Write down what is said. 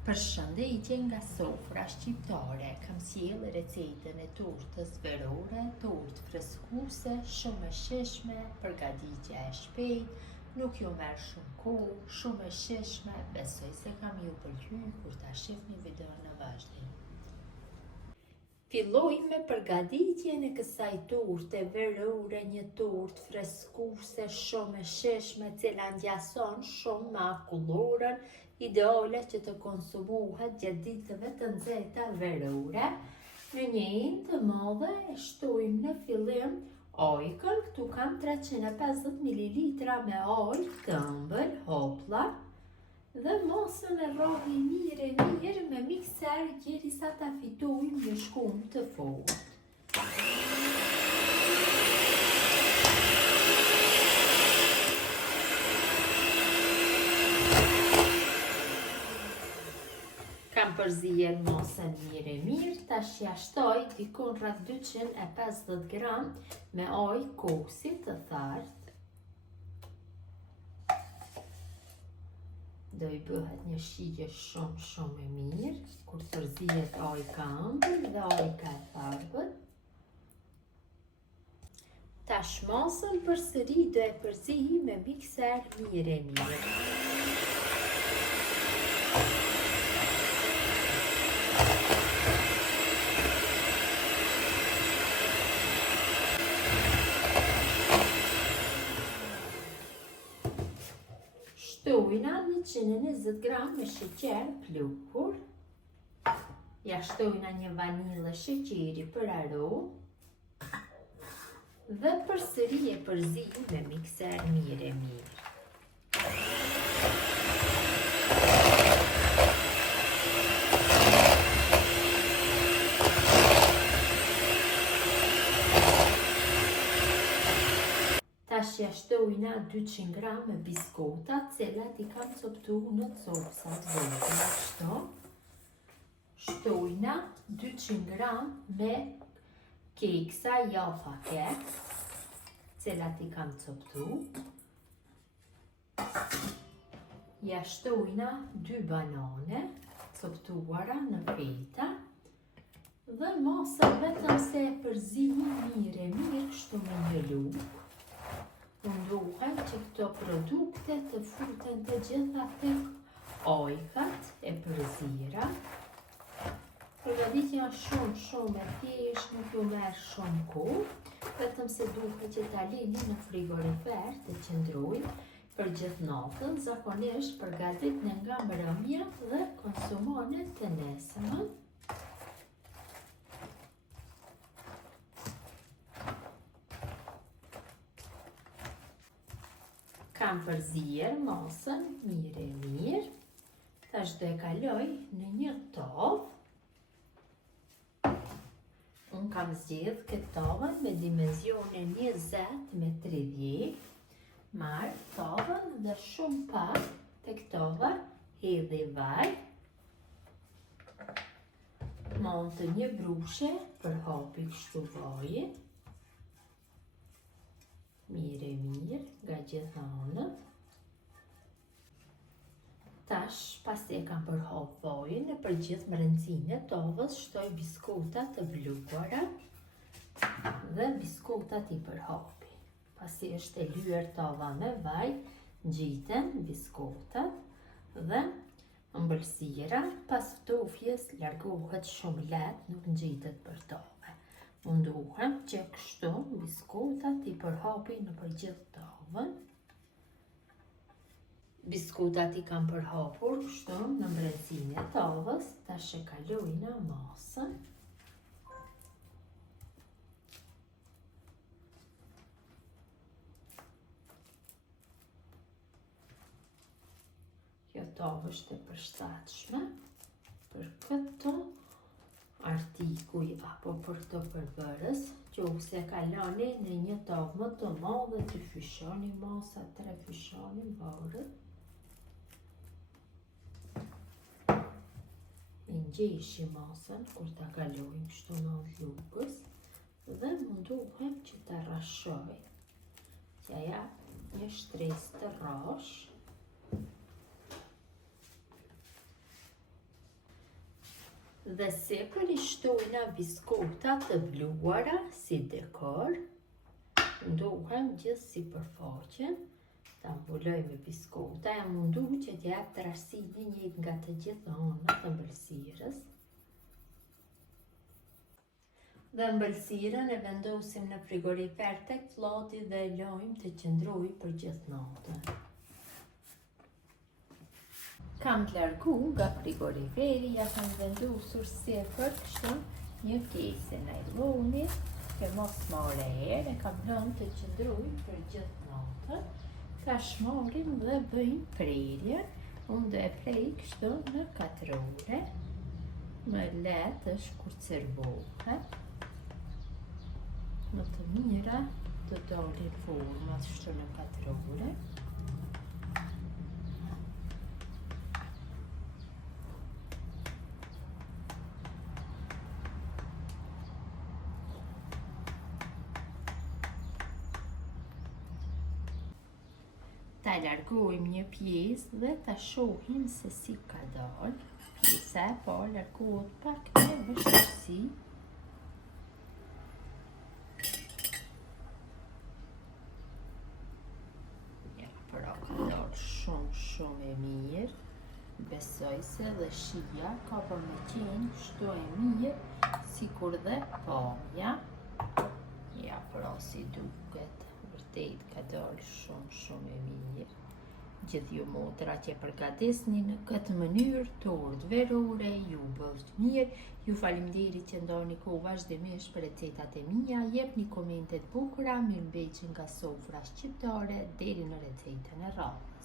Përshëndetje nga sofra shqiptare, kam sjellë recetën e tortës verore, tortë freskuse, shumë e shijshme, përgatitja e shpejtë, nuk ju merr shumë kohë, shumë e shijshme, besoj se kam ju pëlqyer kur ta shihni videon në vazhdim. Filloj me përgatitjen e kësaj torte verore, një tortë freskuse, shumë e shijshme, e cila ngjason shumë me akullorën, ideale që të konsumohet gjatë ditëve të nxehta verore. Në një enë të madhe e shtojmë në fillim ojkën, këtu kam 350 ml me ojë të ëmbël, hoplla, dhe mosën e rrohi mirë me mikser derisa ta fitojmë një shkum të fortë. Kam përzier mosën mirë, tash ja shtoj dikon rreth 250 gram me ojë koksi të thartë. Do i bëhet një shije shumë e mirë kur përzihet ojka ëmbël dhe ojka e tharpët. Tash mosën përsëri do e përzij me mikser mirë. Shtojna 120 gram me sheqer pluhur. Ja shtojna një vanilë sheqeri për aromë. Dhe përsëri e përzij me mikser mirë. Tash ja shtojna 200 gram me biskota, cilat i kam coptu në copsa vogla. Shtojna 200 gram me keksa Jaffa keks, cilat i kam coptu. Ja shtojna 2 banane, coptuara në peta. Dhe mosën vetëm se e përzij mirë, kështu me një lugë. Mundohem që këto produkte të futen të gjitha tek ojkat e përzira. Përgatitja është shumë e thjeshtë, nuk ju merr shumë kohë, vetëm se duhet që ta lini në frigorifer të qëndrojë për gjithë natën, zakonisht përgatitni nga mbrëmja dhe konsumoni të nesërmen. Kam përzier mosën mirë. Tash do e kaloj në një tavë. Unë kam zgjedh këtë tavën me dimensionin 20x30. Marr tavën dhe shumë pak tek tava hedhi vaj. Montë një brushe për hapi kështu vaji. Mirë, nga gjitha anët. Tash, pasi e kam përhap vajin, në përgjith mbrëmsinë e tavës shtoj biskotat të bluara dhe biskotat i përhapi. Pasi është e lyer tava me vaj, ngjiten biskotat dhe ëmbëlsira pas ftofjes largohet shumë lehtë, nuk ngjitet për tavë. Mundohem që kështu biskotat i përhapi në përgjithë tavën. Biskotat i kam përhapur kështu në mbrëmsinë e tavës, tash e kaloj në mosën. Kjo tavë është e përshtatshme për këto artikuj apo për këto përbërës, që ose kaloni në një tavë më të madhe, 2 fyshoni mosa, 3 fyshoni varët. Ngjeshim mosën kur ta kalojmë kështu në lugës dhe mundohem që ta rrashoj, që ja një shtresë të rrash. Dhe sipër I shtojna biskota të vluara si dekor. Ndohem gjithë sipërfaqen. Ta mbuloj me biskota, jam mundu që t'jap trashësinë njëjtë nga të gjitha anët të ëmbëlsirës. Dhe ëmbëlsirën e vendosim në frigorifer tek fllati dhe e lajm të qëndrojë për gjithë natën. Kam të largu nga frigoriferi, ja kam vendosur sipër kështu një kese najloni, që mos marrë erë, e kam lënë të qëndrojë për gjithë natën. Tash marrim dhe bëjmë prerjen. Unë do e prej kështu në 4 ore. Më lehtë është kur servohet. Më të mira të dalin format kështu në 4 ore. Ta largojmë një pjesë dhe ta shohim se si ka dalë. Pjesa e parë largohet pak me vështirësi. Ja, pra ka dalë shumë e mirë. Besoj se dhe shija ka për me qenë kështu e mirë, sikur dhe pamja. Ja, pra si duket. Vërtet ka dalë shumë e mirë. Gjithë ju motra që përgatisni në këtë mënyrë tortë verore, ju bëft mirë. Ju faleminderit që ndoni kohë vazhdimisht për recetat e mia. Jepni komentet bukura, mirëmbëjtje nga sofra shqiptare deri në recetën e radhës.